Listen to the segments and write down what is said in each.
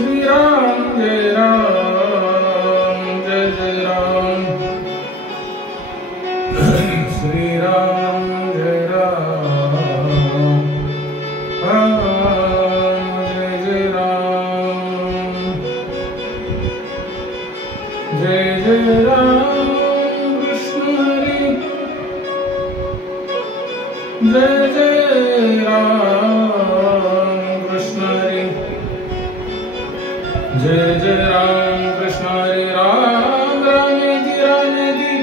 श्री राम जय राम जय जय राम श्री राम जय राम जय जय राम जय जय राम कृष्ण हरि जय जय राम कृष्ण हरि जय जय राम कृष्ण हरि राम रामेति रामेति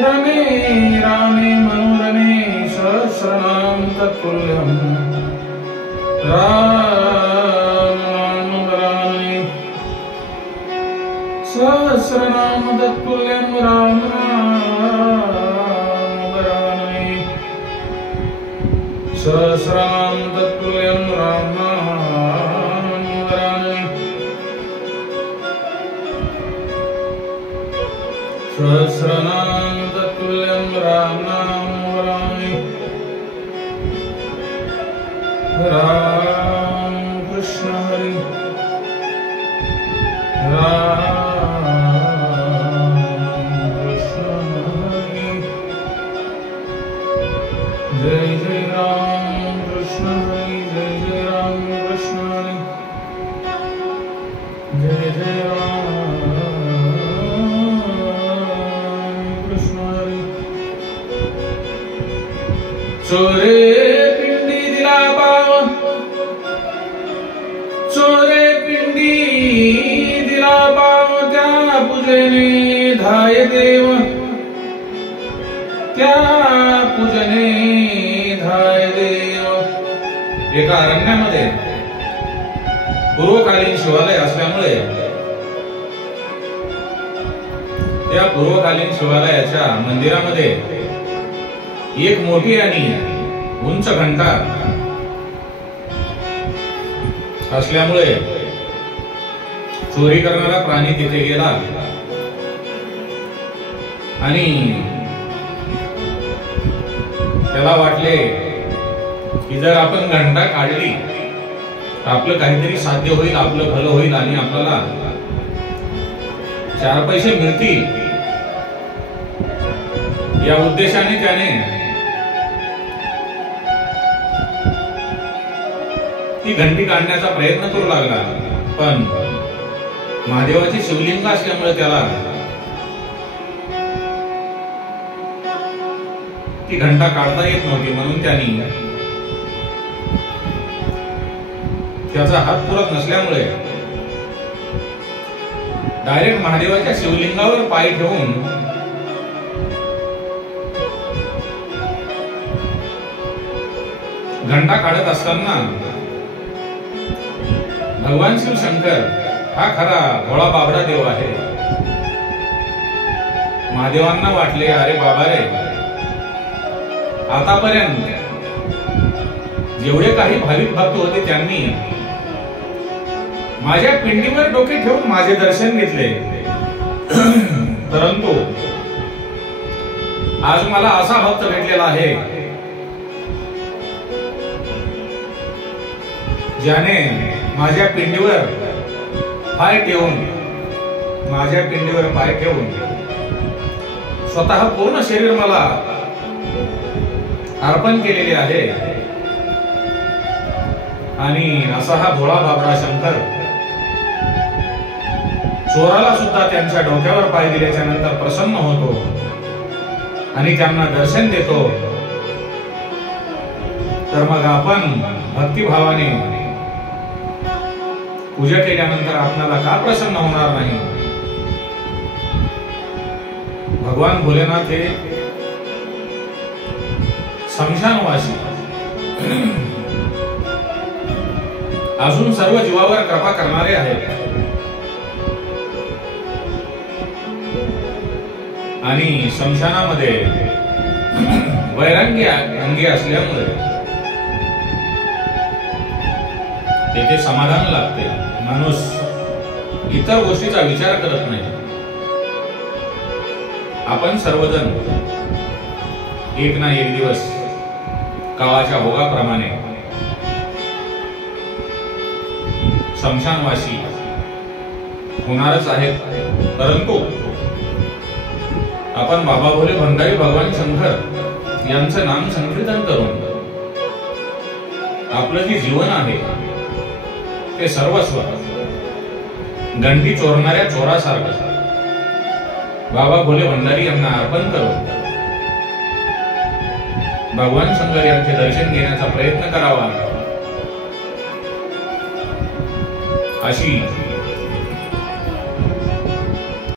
रमे रामे मनोरमे सहस्रनाम तत्तुल्यं राम नाम वरानने सहस्रनाम तत्तुल्यं राम नाम वरानने सहस्रनाम तत्तुल्यं राम नाम वरानने सहस्रनाम तत्तुल्यं राम नाम वरानने राम कृष्ण हरि राम कृष्ण हरि जय जय राम कृष्ण हरि जय जय राम कृष्ण हरि जय जय राम कृष्ण हरि चोरे पिंडी दिला पाव चोरे पिंडी दिला पाव त्या पूजने धाय देव त्या पूजने धाय देव। एका अरण्यामध्ये पूर्वकालीन शिवालय असल्यामुळे त्या पूर्वकालीन शिवालयाच्या मंदिरामध्ये एक मोठी आणि उंच घंटा असल्यामुळे चोरी करणारा प्राणी तिथे गेला आणि त्याला वाटले की जर आपण घंटा काढली तर आपलं काहीतरी साध्य होईल, आपलं भलं होईल आणि आपल्याला 4 पैसे मिळतील। या उद्देशाने त्याने ती घंटी काढण्याचा प्रयत्न करू लागला, पण महादेवाचे शिवलिंग असल्यामुळे त्याला ती घंटा काढता येत नव्हती, म्हणून त्यांनी त्याचा हात पुरत नसल्यामुळे डायरेक्ट महादेवाच्या शिवलिंगावर पाय ठेवून घंटा काढत असताना भगवान शिव शंकर हा खरा भोळा बाबडा देव आहे। महादेवांना वाटले, अरे बाबा रे, आतापर्यंत जेवढे काही भाविक भक्त होते त्यांनी माझ्या पिंडीवर डोके ठेवून माझे दर्शन घेतले, परंतु आज मला असा भक्त भेटलेला आहे ज्याने माझ्या पिंडीवर पाय ठेवून स्वतः पूर्ण शरीर मला अर्पण केलेले आहे। आणि असा हा भोळा बाबडा शंकर चोराला सुद्धा त्यांच्या डोक्यावर पाय दिल्याच्या नंतर प्रसन्न होतो आणि त्यांना दर्शन देतो। तर मग आपण भक्तिभावाने पूजा केल्यानंतर आपल्याला का प्रसन्न होणार नाही? भगवान भोलेनाथ हे शमशानवासी अजून सर्व जीवावर कृपा करणारे आहेत आणि शमशानामध्ये वैराग्य अंगी असल्यामुळे तेथे समाधान लागते। माणूस इतर गोष्टीचा विचार करत नाही। आपण सर्वजण एक ना एक दिवस काळाच्या ओघाप्रमाणे शमशानवासी होणारच आहेत, परंतु आपण बाबा भोले भंडारी भगवान शंकर यांचं नाम संकीर्तन करून आपलं जे जीवन आहे ते सर्वस्व गंडी चोरणाऱ्या चोरासारखं बाबा भोले भंडारी यांना अर्पण करून भगवान शंकर यांचे दर्शन घेण्याचा प्रयत्न करावा, अशी